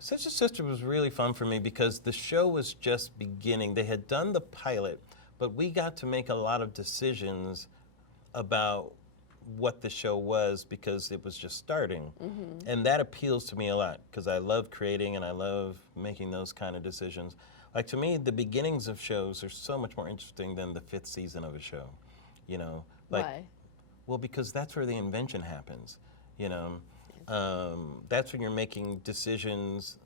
Sister Sister was really fun for me because the show was just beginning. They had done the pilot, but we got to make a lot of decisions about what the show was because it was just starting. And that appeals to me a lot because I love creating and I love making those kind of decisions. Like to me, the beginnings of shows are so much more interesting than the fifth season of a show. You know, like Why? well, because that's where the invention happens. You know, that's when you're making decisions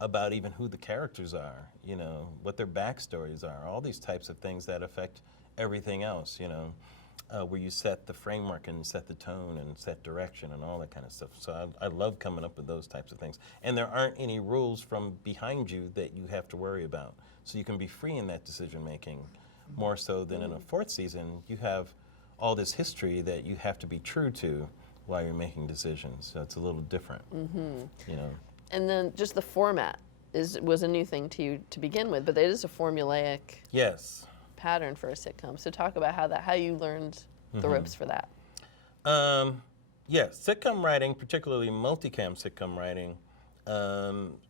about even who the characters are. You know, what their backstories are. All these types of things that affect everything else. You know, where you set the framework and set the tone and set direction and all that kind of stuff. So I love coming up with those types of things. And there aren't any rules from behind you that you have to worry about. So you can be free in that decision making, more so than in a fourth season. You have all this history that you have to be true to while you're making decisions. So it's a little different, you know. And then just the format was a new thing to you to begin with, but it is a formulaic Yes. pattern for a sitcom. So talk about how you learned the ropes for that. Yes, sitcom writing, particularly multicam sitcom writing,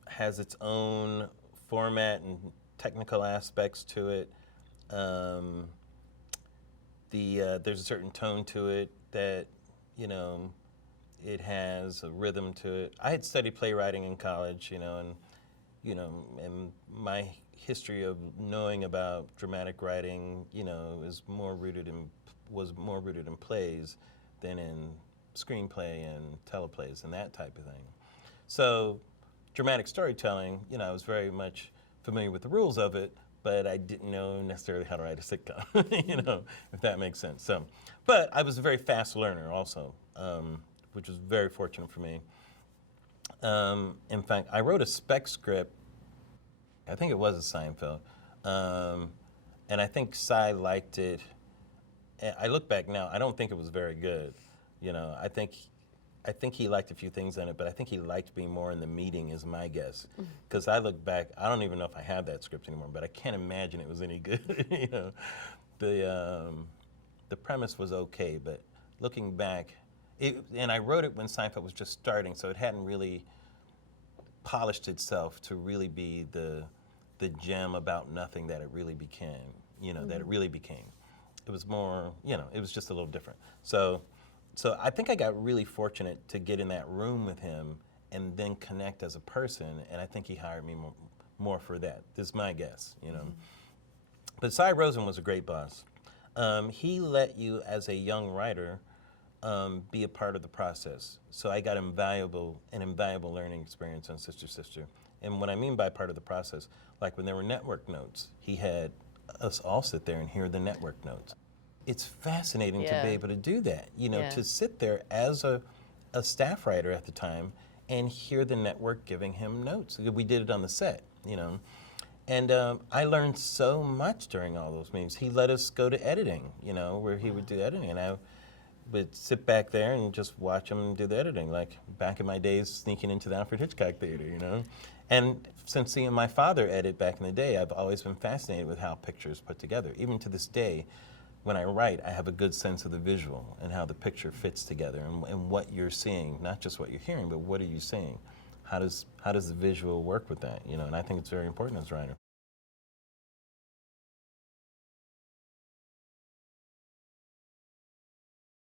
has its own format and technical aspects to it. There's a certain tone to it that, you know, it has a rhythm to it. I had studied playwriting in college, and my history of knowing about dramatic writing, was more rooted in plays than in screenplay and teleplays and that type of thing. So dramatic storytelling, I was very much familiar with the rules of it, but I didn't know necessarily how to write a sitcom, if that makes sense. So, but I was a very fast learner also, which was very fortunate for me. In fact, I wrote a spec script. I think it was a Seinfeld, and I think Cy liked it. And I look back now, I don't think it was very good. I think he liked a few things in it, but I think he liked me more in the meeting, is my guess. Because I look back, I don't even know if I have that script anymore, but I can't imagine it was any good. The premise was okay, but looking back, and I wrote it when Seinfeld was just starting, so it hadn't really polished itself to really be the gem about nothing that it really became. That it really became. It was more, it was just a little different. So I think I got really fortunate to get in that room with him and then connect as a person, and I think he hired me more for that. This is my guess, But Cy Rosen was a great boss. He let you, as a young writer, be a part of the process. So I got an invaluable learning experience on Sister Sister. And what I mean by part of the process, like when there were network notes, he had us all sit there and hear the network notes. It's fascinating to be able to do that, to sit there as a staff writer at the time and hear the network giving him notes. We did it on the set, And I learned so much during all those meetings. He let us go to editing, where he would do editing. And I would sit back there and just watch him do the editing, like back in my days sneaking into the Alfred Hitchcock Theater, And since seeing my father edit back in the day, I've always been fascinated with how pictures put together. Even to this day, when I write, I have a good sense of the visual and how the picture fits together and what you're seeing, not just what you're hearing, but what are you seeing? How does the visual work with that? And I think it's very important as a writer.